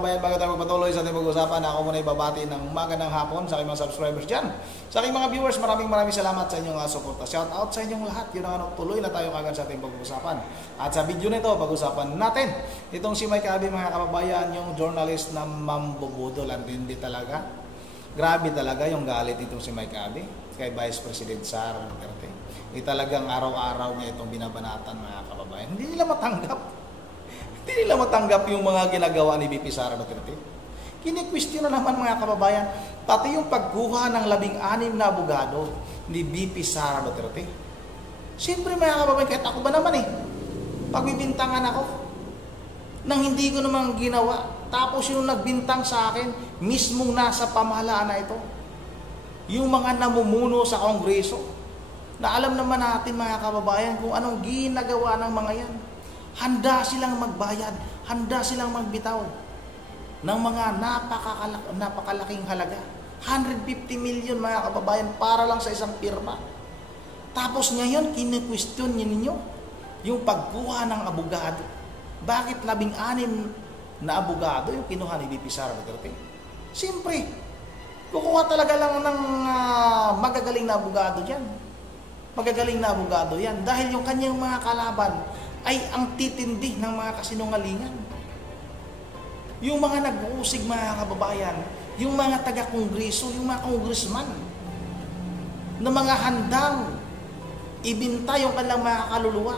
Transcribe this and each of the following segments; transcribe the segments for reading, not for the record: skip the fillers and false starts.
kababayan, bago tayo magpatuloy sa ating pag-usapan, ako muna ibabati ng magandang hapon sa aking mga subscribers dyan. Sa aking mga viewers, maraming salamat sa inyong suporta. Shout out sa inyong lahat. Yun ang tuloy na tayo kagad sa ating pag-usapan. At sa video nito, pag-usapan natin itong si Mike Abby, mga kababayan, yung journalist na mambubudol. Hindi talaga. Grabe talaga yung galit itong si Mike Abby kay Vice President Sara Duterte. Talagang araw-araw niya itong binabanatan, mga kababayan. Hindi nila matanggap yung mga ginagawa ni VP Sara Duterte. Kini-question na naman, mga kababayan, pati yung pagkuha ng 16 na abogado ni VP Sara Duterte. Siyempre, mga kababayan, kahit ako ba naman pagbibintangan ako nang hindi ko naman ginawa. Tapos yung nagbintang sa akin, mismong nasa pamahalaan na ito. Yung mga namumuno sa Kongreso, na alam naman natin, mga kababayan, kung anong ginagawa ng mga yan. Handa silang magbayad, handa silang magbitaw ng mga napakalaking halaga. 150 million, mga kababayan, para lang sa isang pirma. Tapos ngayon, kine-question ninyo yung pagkuha ng abogado. Bakit 16 na abogado yung kinuha ni VP Sara Duterte? Siyempre, kukuha talaga lang ng magagaling na abogado dyan. Magagaling na abogado yan. Dahil yung kanyang mga kalaban ay ang titindi ng mga kasinungalingan. Yung mga nag-uusig, mga kababayan, yung mga taga-kongreso, yung mga congressman, na mga handang ibinta yung kanilang mga kaluluwa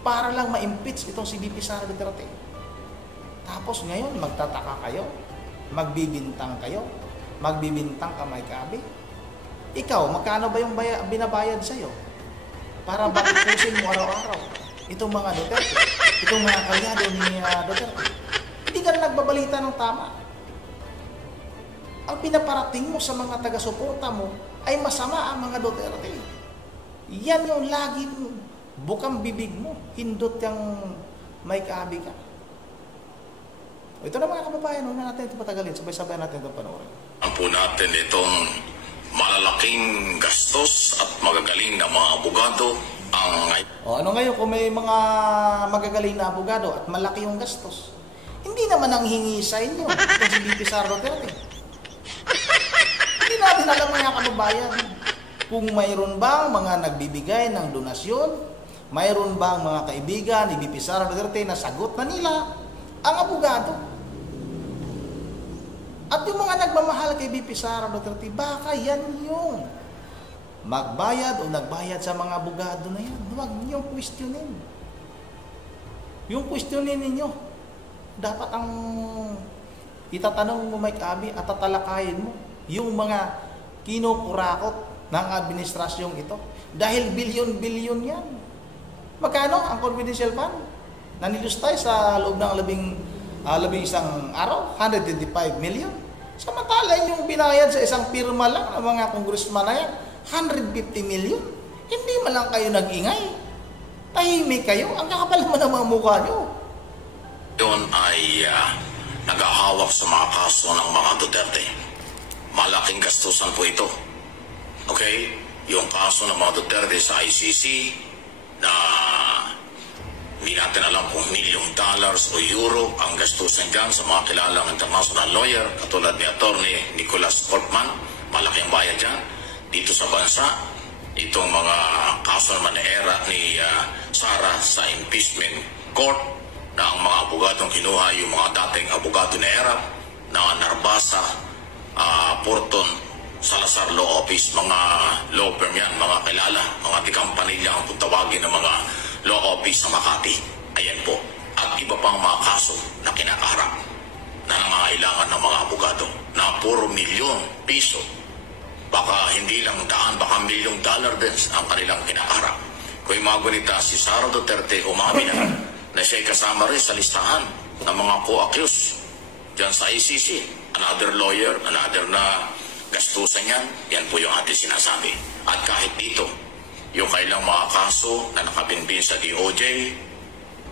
para lang ma-impeach itong si VP Sara Duterte. Tapos ngayon, magtataka kayo, magbibintang kayo, magbibintang ka, Mike Abby. Ikaw, magkano ba yung binabayad sa'yo para bakit pusin mo araw-araw itong mga Duterte, itong mga kalyado ni Duterte? Hindi ka na nagbabalita ng tama. Ang pinaparating mo sa mga taga-suporta mo ay masama ang mga Duterte. Yan yung laging bukang bibig mo. Hindot yung Mike Abby ka. Ito na, mga kababayan, huwag na natin ito patagalin. Sabay-sabay natin ito panoorin. Ang po natin itong malalaking gastos at magagaling na mga abogado ang... Ano ngayon kung may mga magagaling na abogado at malaki yung gastos? Hindi naman ang hingi sa inyo itong si VP Sara Duterte. Hindi natin alam, mga kababayan, kung mayroon bang mga nagbibigay ng donasyon, mayroon bang mga kaibigan ni VP Sara Duterte na sagot na nila ang abogado. At yung mga nagmamahal kay VP Sara Duterte, baka yan yung magbayad o nagbayad sa mga abogado na yan. Huwag niyong questionin. Yung questionin ninyo, dapat ang itatanong mo, Mike Abby, at tatalakayin mo yung mga kinukurakot ng administrasyong ito. Dahil bilyon-bilyon yan. Magkano ang confidential fund? Nanilustay sa loob ng labing isang araw, 125 million. Samantala yung binayad sa isang pirma lang ng mga congressman na yan, 150 million. Hindi man lang kayo nag-ingay. Tahimik kayo. Ang kakapal naman ng mga mukha nyo. Yun ay naghahawak sa mga kaso ng mga Duterte. Malaking gastusan po ito. Okay? Yung kaso ng mga Duterte sa ICC na hindi natin alam kung $1,000,000 o euro ang gastusan dyan sa mga kilalang international lawyer katulad ni Attorney Nicholas Corpman. Malaking bayad dyan. Dito sa bansa, itong mga kaso naman ni Sara sa impeachment court na ang mga abogadong kinuha yung mga dating abogado ni ERA na Narbasa, Porton, Salazar Law Office, mga law firm yan, mga kilala, mga tikampanilya ang tawagin ng mga law office sa Makati. Ayan po. At iba pang mga kaso na kinakaharap na nangangailangan ng mga abogado na puro $1,000,000. Baka hindi lang daan, baka $1,000,000 din ang kanilang kinakaharap. Kung magunita si Sara Duterte umamin na siya'y kasama rin sa listahan ng mga co-accused dyan sa ICC. Another lawyer, another na gastusan yan, yan po yung ating sinasabi. At kahit dito, yung kailang mga kaso na nakabinbin sa DOJ,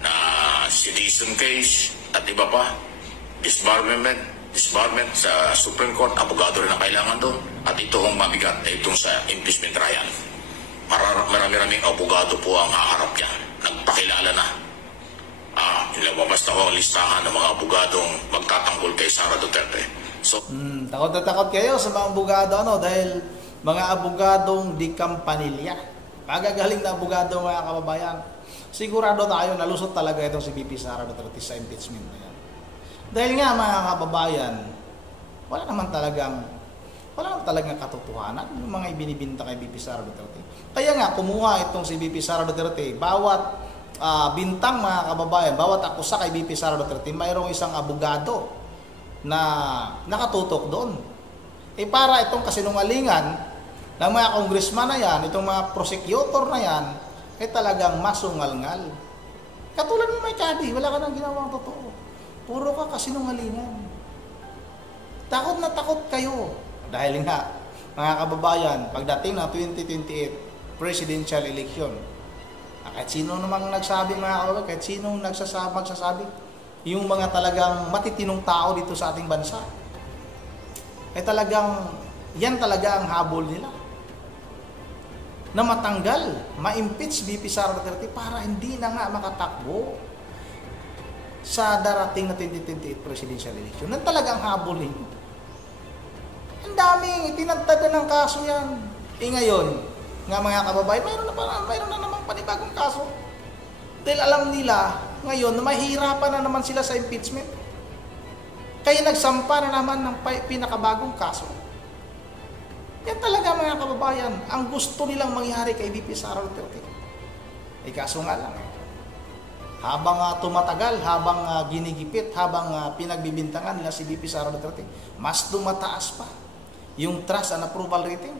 na sedition case, at iba pa, disbarment sa Supreme Court, abogado rin ang kailangan doon. At ito ang mabigat na itong sa impeachment trial. Marami-raming abogado po ang haharap yan. Nagpakilala na. lumabas na ko ang listahan ng mga abogadong magtatanggol kay Sara Duterte. So, Takot na takot kayo sa mga abogado, dahil mga abogadong di kampanilya. Magagaling na abogado, mga kababayan. Sigurado tayo, nalusot talaga itong si VP Sara Duterte sa impeachment na yan. Dahil nga, mga kababayan, wala naman talagang katotohanan yung mga ibinibinta kay VP Sara Duterte. Kaya nga, kumuha itong si VP Sara Duterte, bawat bintang, mga kababayan, bawat akusa kay VP Sara Duterte, mayroong isang abogado na nakatutok doon. Para itong kasinungalingan ng mga congressman na yan, itong mga prosecutor na yan, talagang masungal-ngal. Katulad mo, may Kabi, wala ka nang ginawang totoo. Puro ka kasinungalingan. Takot na takot kayo. Dahil nga, mga kababayan, pagdating ng 2028 presidential election, kahit sino namang nagsabi, mga kababayan, kahit sino magsasabi, yung mga talagang matitinong tao dito sa ating bansa, yan talaga ang habol nila. Na matanggal, ma-impeach VP Sara Duterte para hindi na nga makatakbo sa darating na 2028 presidential election. Yan talagang habol ninyo. Ang daming itinagtad ng kaso yan. Ngayon, nga mga kababayan, mayroon na namang panibagong kaso. Dahil alam nila, ngayon, na mahirapan na naman sila sa impeachment. Kaya nagsampa na naman ng pinakabagong kaso. Yan talaga, mga kababayan, ang gusto nilang mangyari kay VP Sara Duterte. Kaso nga lang, habang tumatagal, habang ginigipit, habang pinagbibintangan nila si VP Sara Duterte, mas tumataas pa yung trust and approval rating.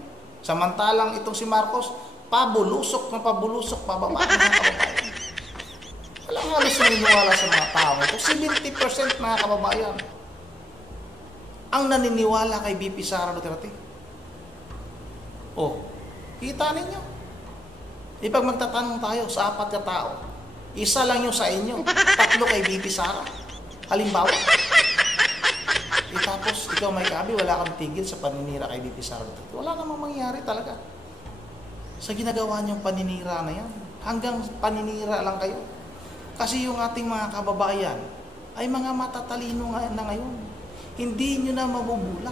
Samantalang itong si Marcos, pabulusok pababa, mga kababayan. Walang halos naniniwala sa mga tao. 70%, mga kababayan, ang naniniwala kay VP Sara Duterte. Kita ninyo. Pag magtatanong tayo sa 4 na tao, isa lang yung sa inyo, 3 kay VP Sara. Halimbawa. Tapos, ikaw, may Kabi, wala kang tigil sa paninira kay VP Sara Duterte. Wala namang mangyari talaga sa ginagawa niyong paninira na yan. Hanggang paninira lang kayo. Kasi yung ating mga kababayan ay mga matatalino na ngayon. Hindi nyo na mabubula.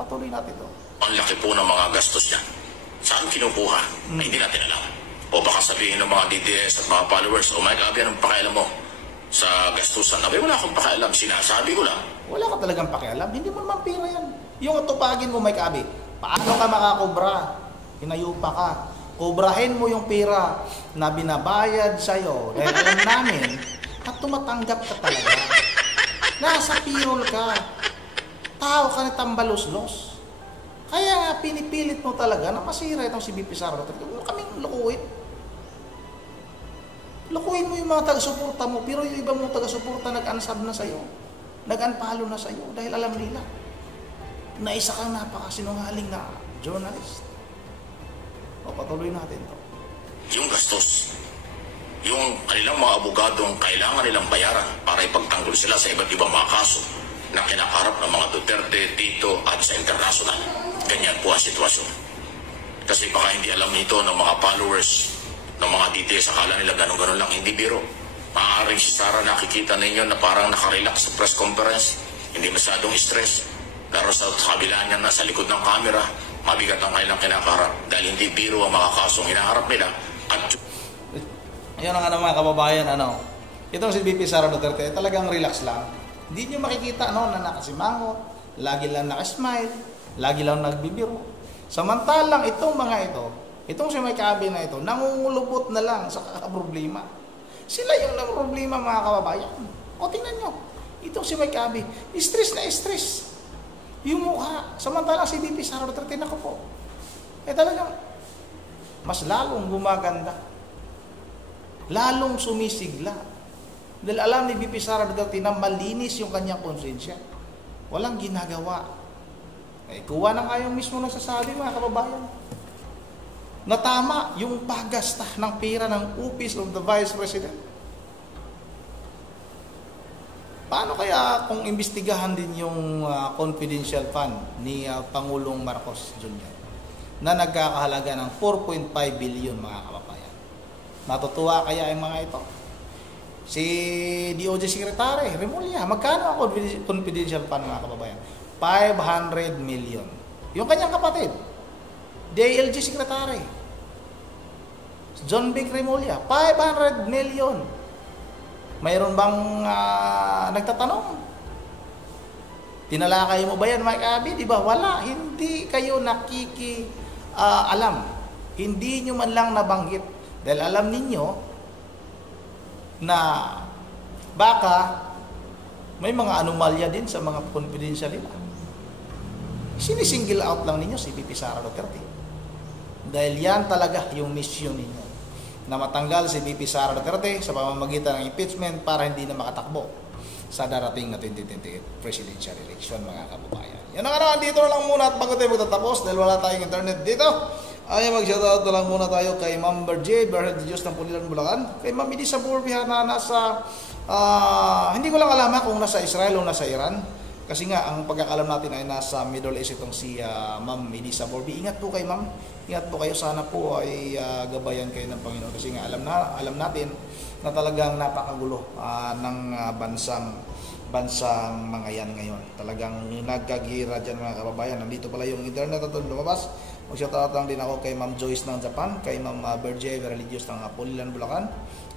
Patuloy natin ito. Ang laki po ng mga gastos yan. Saan kinukuha? Hindi natin alam. O baka sabihin ng mga DDS at mga followers, my Kabi, anong pakialam mo sa gastusan? Wala akong pakialam. Sinasabi ko lang. Wala ka talagang pakialam. Hindi mo naman pera yan. Yung atupagin mo, may Kabi, paano ka makakobra? Hinayupa ka. Kobrahin mo yung pera na binabayad sa'yo. Dahil alam namin at tumatanggap ka talaga. Nasa payroll ka. Tao ka na tambalos-los. Kaya nga, pinipilit mo talaga na masira itong si VP Sara Duterte. Huwag mo kaming lukuhin. Lukuhin mo yung mga taga-suporta mo, pero yung iba mong taga-suporta nag-unsub na sa'yo. Nag-unfollow na sa'yo dahil alam nila na isa kang napakasinungaling na journalist. Patuloy natin to. Yung gastos, yung kanilang mga abogadong kailangan nilang bayaran para ipagtanggol sila sa iba't ibang mga kaso na kinakarap ng mga Duterte dito at sa international. Ganyan po ang sitwasyon. Kasi baka hindi alam nito ng mga followers ng mga DDS, akala nila ganun-ganun lang, hindi biro. Maaaring si Sara nakikita ninyo na parang nakarelax sa press conference, hindi masyadong stress. Pero sa kabila niya, nasa likod ng camera, mabigat ang kanilang kinakarap dahil hindi biro ang mga kasong hinaharap nila. At ayun ang mga kababayan, itong si VP Sara Duterte, talagang relax lang. Hindi nyo makikita na nakasimangot, lagi lang nakasmile, lagi lang nagbibiro. Samantalang itong mga itong si may Kabi na ito, nangungulubot na lang sa problema. Sila yung problema, mga kababayan. Tingnan nyo, itong si may Kabi, stress na stress. Yung mukha, samantalang si VP Sara Duterte, nako po, talagang mas lalong gumaganda, lalong sumisigla. Dahil alam ni VP Sara Duterte na malinis yung kanyang konsensya. Walang ginagawa. Kuha na nga yung mismo nagsasabi, mga kababayan, na tama yung paggasta ng pera ng Office of the Vice President. Paano kaya kung imbestigahan din yung confidential fund ni Pangulong Marcos Jr. na nagkakahalaga ng 4.5 billion, mga kababayan? Natutuwa kaya ang mga ito? Si DOJ Secretary, Remulla, magkano ang confidential fund mga kababayan? 500 million. Yung kanyang kapatid, DILG Secretary, John Vic Remulla, 500 million. Mayroon bang nagtatanong? Tinalakay mo ba yan, Mike Abby? Di ba? Wala. Hindi kayo alam. Hindi nyo man lang nabanggit. Dahil alam ninyo na baka may mga anomalya din sa mga confidential nila. Sinisingle out lang ninyo si VP Sara Duterte. Dahil yan talaga yung mission ninyo. Na matanggal si VP Sara Duterte sa pamamagitan ng impeachment para hindi na makatakbo sa darating na 2028 presidential election, mga kababayan. Yan ang araw, dito na lang muna at bago tayo magtatapos dahil wala tayong internet dito. Ay mag-shoutout na lang muna tayo kay Ma'am Berje, Berhel de Diyos ng Pulilan, Bulacan. Kay Ma'am Edisa Borbiha na nasa, hindi ko lang alam kung nasa Israel o nasa Iran. Kasi nga, ang pagkakalam natin ay nasa Middle East itong si Ma'am Edisa Borbi. Ingat po kayo, Ma'am. Ingat po kayo. Sana po ay gabayan kayo ng Panginoon. Kasi nga, alam natin na talagang napakagulo ng bansang mga yan ngayon. Talagang nagkagira dyan, mga kababayan. Nandito pala yung internet at lumabas. Mag-shoutout lang din ako kay Ma'am Joyce ng Japan, kay Ma'am Berje Religious ng Pulilan, Bulacan.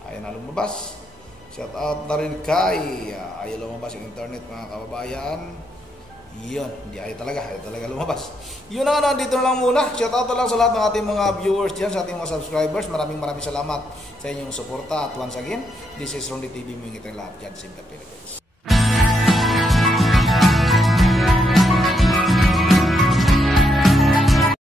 Ayan na lumabas. Shoutout na rin kay ayaw lumabas yung internet, mga kababayan. Yun, hindi ayaw talaga lumabas. Yun na nga, nandito na lang muna. Shoutout na lang sa lahat ng ating mga viewers dyan, sa ating mga subscribers. Maraming salamat sa inyong suporta. At once again, this is Rondy TV, mga lahat dyan sa Philippines.